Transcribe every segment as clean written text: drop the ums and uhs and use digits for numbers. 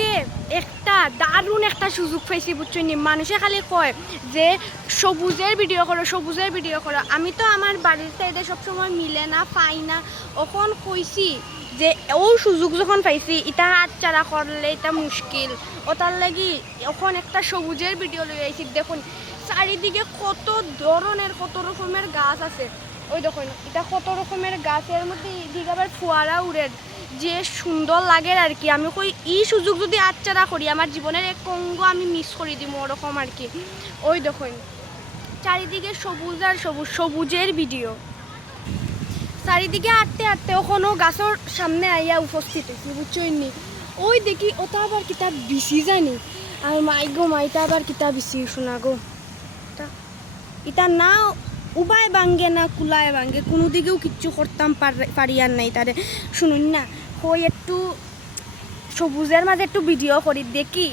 আজকে একটা দারুণ একটা সুযোগ পাইছি বুঝছেন নি। মানুষে খালি কয় যে সবুজের ভিডিও করো, সবুজের ভিডিও করো। আমি তো আমার বাড়ির সাইডে সবসময় মিলে না, পাই না। এখন কইছি যে ও সুযোগ যখন পাইছি এটা হাতছাড়া করলে এটা মুশকিল। ওটার লাগি এখন একটা সবুজের ভিডিও লই আইছি। দেখুন চারিদিকে কত ধরনের কত রকমের গাছ আছে। ওই দেখুন এটা কত রকমের গাছের মধ্যে এদিকে আবার ফোয়ারা উড়ে, যে সুন্দর লাগে আর কি। আমি কই এই সুযোগ যদি আচ্ছাড়া করি আমার জীবনের এক অঙ্গ আমি মিস করে দিব ওরকম আর কি। ওই দেখুন চারিদিকে সবুজ আর সবুজ, সবুজের ভিডিও। চারিদিকে হাঁটতে হাঁটতে ওখানেও গাছের সামনে আইয়া উপস্থিত হয়েছি বুঝছই নি। ওই দেখি ওটা আবার কিতাব বিসি জানি আর মাই গো মাইটা আবার কিতাব বিসি শোনা গো। এটা না উবায় ভাঙ্গে না কুলায় ভাঙ্গে, কোনো দিকেও কিচ্ছু করতাম পারি আর নাই তারে। শুনুন না কই একটু সবুজের মাঝে একটু ভিডিও করি দেখি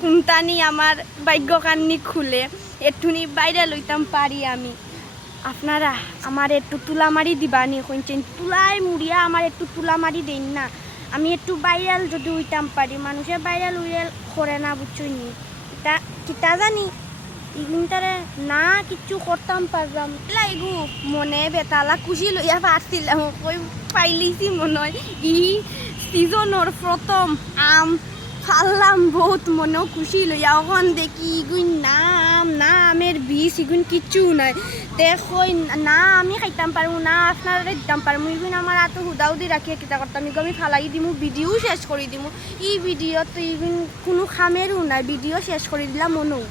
কোনটানি আমার ভাগ্যকান্নি খুলে একটুনি বাইরে লইতাম পারি আমি। আপনারা আমার একটু তুলা মারি দিবানি কইছেন, তুলায় মুড়িয়া আমার একটু তুলা মারি দেন না। আমি একটু ভাইরাল যদি উইতাম পারি, মানুষের ভাইরাল উইরাল করে না বুঝছই নি। এটা কিতা জানি ইগুনটারে না কিচ্ছু করতাম পারলাম লাইগু মনে বেতালা খুশি লইয়া পারছিলাম। কই পাইলিছি মনে হয় ই সিজনের প্রথম আম খাল্লাম বহুত মনেও খুশি লইয়া। ওখান দেখি ইগুন না আম না আমের বীজ ইগুন কিচ্ছু নাই। দেখই না আমি খাইতাম পারবো না আপনারা দিতাম পারবো। ইগুন আমার এত হুদাউদি রাখিয়া কিতা করতাম ইগু আমি ফালাই দিমু, ভিডিও শেষ করে দিমু। ই ভিডিও তো ইগুন কোনো খামেরও নাই, ভিডিও শেষ করে দিলাম মনেও।